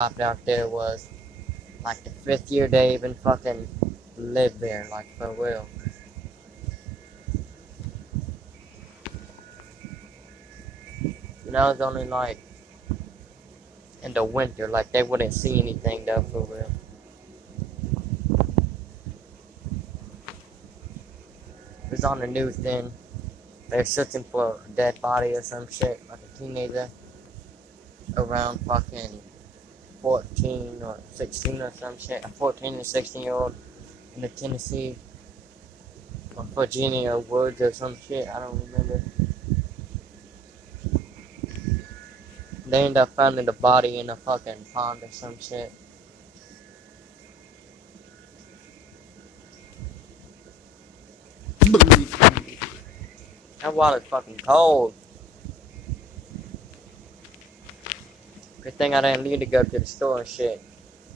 popped out there was like the fifth year they even fucking lived there, like for real. You know, it's only like in the winter, like they wouldn't see anything though, for real. It was on the news then. They're searching for a dead body or some shit, like a teenager around fucking 14 or 16 or some shit. A 14 and 16-year-old in the Tennessee or Virginia woods or some shit. I don't remember. They end up finding the body in a fucking pond or some shit. That water's fucking cold. Good thing I didn't need to go to the store and shit.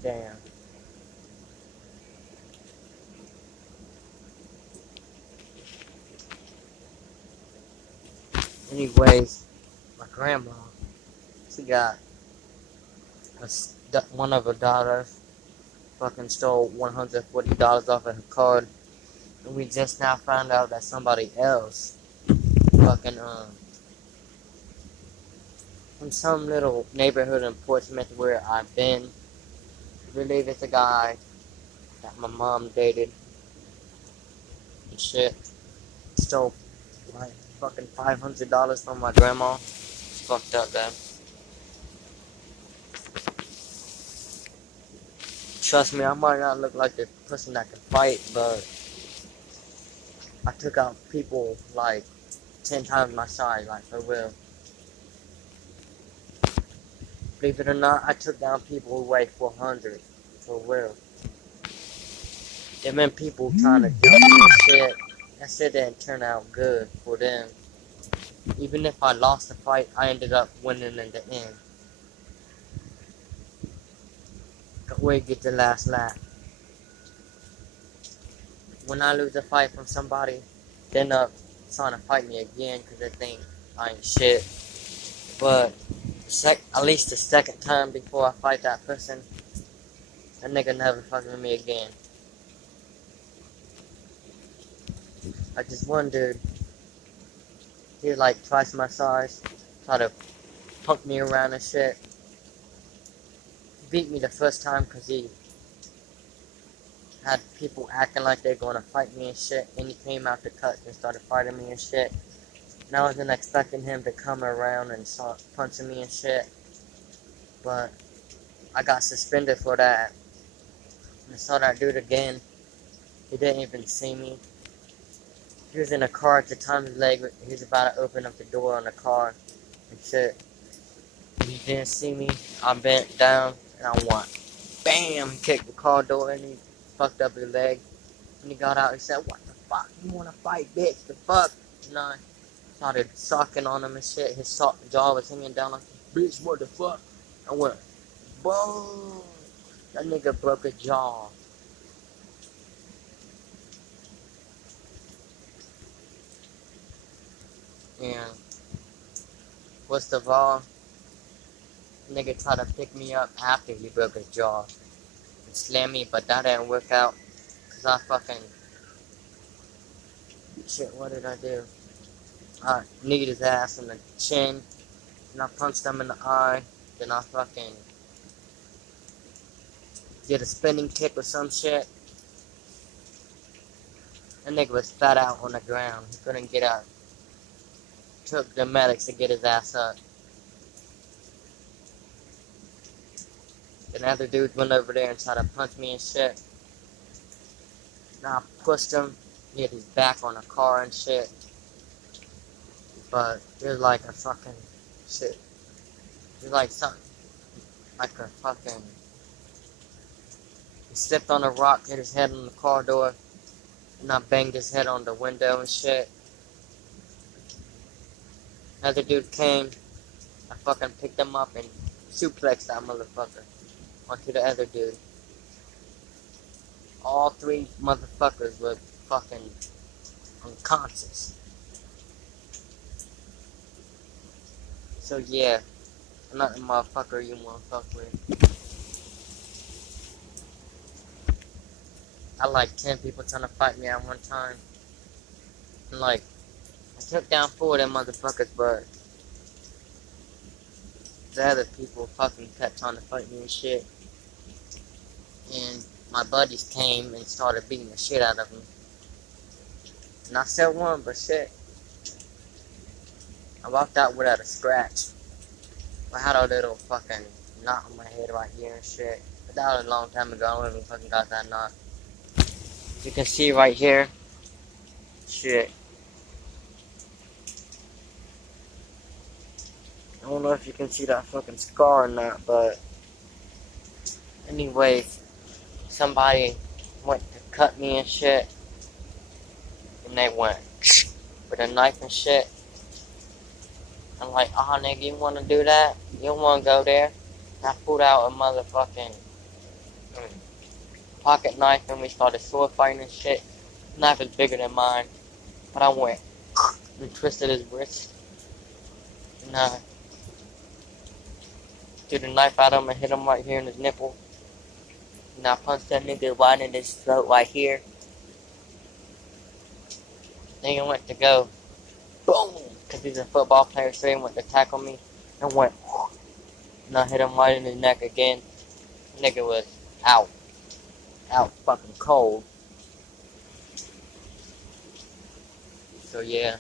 Damn. Anyways, my grandma, she got one of her daughters fucking stole $140 off of her card. And we just now found out that somebody else fucking, from some little neighborhood in Portsmouth where I've been. I believe it's a guy that my mom dated and shit. Stole like fucking $500 from my grandma. It's fucked up, though. Trust me, I might not look like the person that can fight, but I took out people like 10 times my size, like for real. Believe it or not, I took down people who weighed 400, for real. There been people trying to jump me and shit. That shit didn't turn out good for them. Even if I lost the fight, I ended up winning in the end. We get the last laugh. When I lose a fight from somebody, they end up trying to fight me again because they think I ain't shit. But at least the second time before I fight that person, that nigga never fucking with me again. I just wondered, he was like twice my size, tried to punk me around and shit. He beat me the first time because he had people acting like they're going to fight me and shit. And he came out the cut and started fighting me and shit. And I wasn't expecting him to come around and start punching me and shit. But I got suspended for that. And I saw that dude again. He didn't even see me. He was in a car at the time. He was about to open up the door on the car and shit. He didn't see me. I bent down and I went, bam! He kicked the car door and he fucked up his leg. When he got out, he said, "What the fuck? You wanna fight, bitch? The fuck?" And I started sucking on him and shit. His jaw was hanging down like, "Bitch, what the fuck?" I went, boom! That nigga broke his jaw. And worst of all, nigga tried to pick me up after he broke his jaw and slam me, but that didn't work out. Cause I fucking, shit, what did I do? I kneed his ass in the chin, and I punched him in the eye, then I fucking did a spinning kick or some shit. That nigga was flat out on the ground. He couldn't get up. Took the medics to get his ass up. Then other dudes went over there and tried to punch me and shit. And I pushed him. He had his back on a car and shit. But it was like a fucking shit. It was like something. Like a fucking. He slipped on a rock, hit his head on the car door. And I banged his head on the window and shit. Another dude came. I fucking picked him up and suplexed that motherfucker onto the other dude. All three motherfuckers were fucking unconscious. So yeah, I'm not the motherfucker you wanna fuck with. I like 10 people trying to fight me at one time. And like, I took down 4 of them motherfuckers, but the other people fucking kept trying to fight me and shit. And my buddies came and started beating the shit out of me. And I still won, but shit. I walked out without a scratch. I had a little fucking knot on my head right here and shit. But that was a long time ago. I don't even fucking got that knot. You can see right here. Shit. I don't know if you can see that fucking scar or not, but anyway, somebody went to cut me and shit. And they went with a knife and shit. I'm like, oh nigga, you wanna do that? You don't wanna go there? And I pulled out a motherfucking pocket knife and we started sword fighting and shit. The knife is bigger than mine. But I went and twisted his wrist. And I threw the knife at him and hit him right here in his nipple. And I punched that nigga right in his throat right here. Nigga went to go boom, because he's a football player, so he went to tackle me and went and I hit him right in his neck again. Nigga was out fucking cold. So yeah.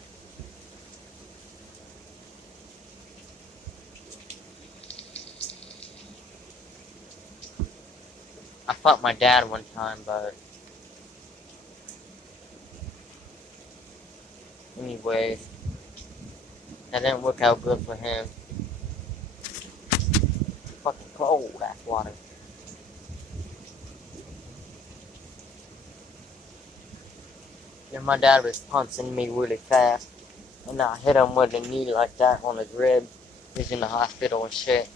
I fought my dad one time, but anyways, that didn't work out good for him. Fucking cold, that water. And my dad was punching me really fast, and I hit him with a knee like that on his rib. He's in the hospital and shit.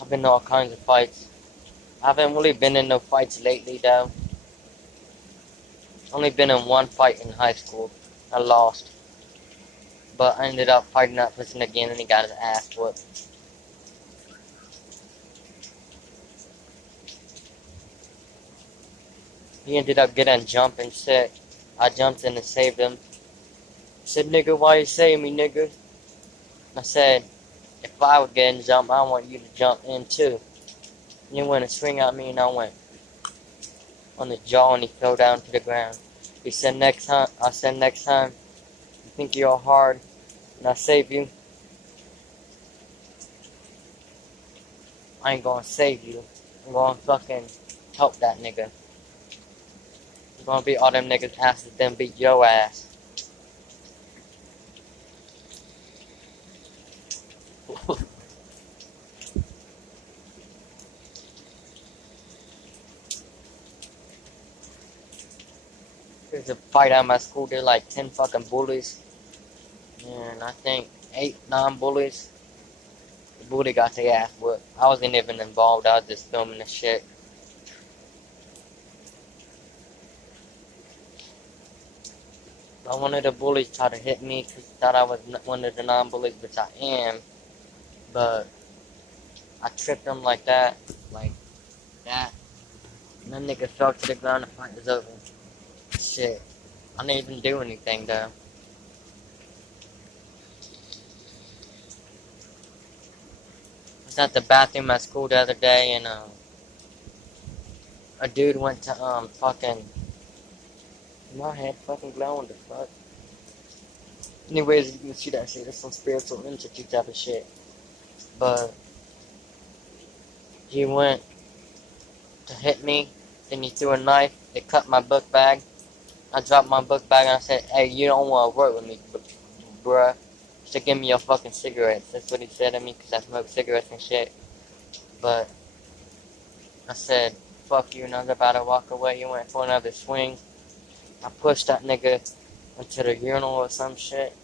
I've been in all kinds of fights. I haven't really been in no fights lately though. Only been in one fight in high school. I lost. But I ended up fighting that person again and he got his ass whooped. He ended up getting jumped and shit. I jumped in and saved him. He said, nigga, why you save me, nigga? I said, if I was getting jumped, I want you to jump in too. And he went and swing at me and I went on the jaw and he fell down to the ground. He said, next time, I said, next time, you think you're hard and I save you, I ain't gonna save you. I'm gonna fucking help that nigga. I'm gonna beat all them niggas' asses, then beat your ass. There's a fight at my school, there's like 10 fucking bullies. And I think 8 non-bullies. The bully got their ass whooped. I wasn't even involved, I was just filming the shit. But one of the bullies tried to hit me because he thought I was one of the non-bullies, which I am. But I tripped him like that. And that nigga fell to the ground and the fight was over. Shit. I didn't even do anything though. I was at the bathroom at school the other day and a dude went to fucking my head fucking glowing the fuck. Anyways, you can see that shit, it's some spiritual entity type of shit. But he went to hit me, then he threw a knife, it cut my book bag. I dropped my book bag and I said, hey, you don't want to work with me, bruh. So give me your fucking cigarettes. That's what he said to me, because I smoke cigarettes and shit. But I said, fuck you, and I was about to walk away. He went for another swing. I pushed that nigga into the urinal or some shit.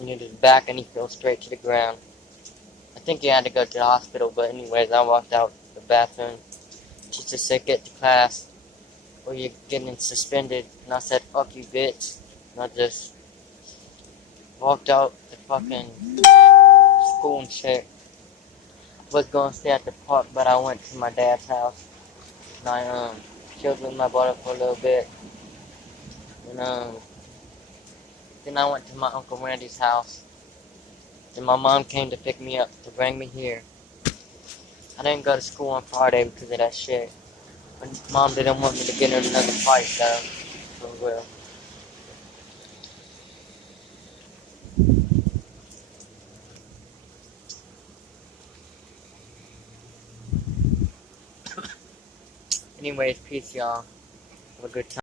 And hit his back and he fell straight to the ground. I think he had to go to the hospital, but anyways, I walked out the bathroom. Teacher said, get to class or you're getting suspended. And I said, fuck you, bitch. And I just walked out the fucking school and shit. Was gonna stay at the park, but I went to my dad's house. And I chilled with my brother for a little bit. And then I went to my Uncle Randy's house. Then my mom came to pick me up to bring me here. I didn't go to school on Friday because of that shit. But Mom didn't want me to get in another fight though. For real. Anyways, peace y'all. Have a good time.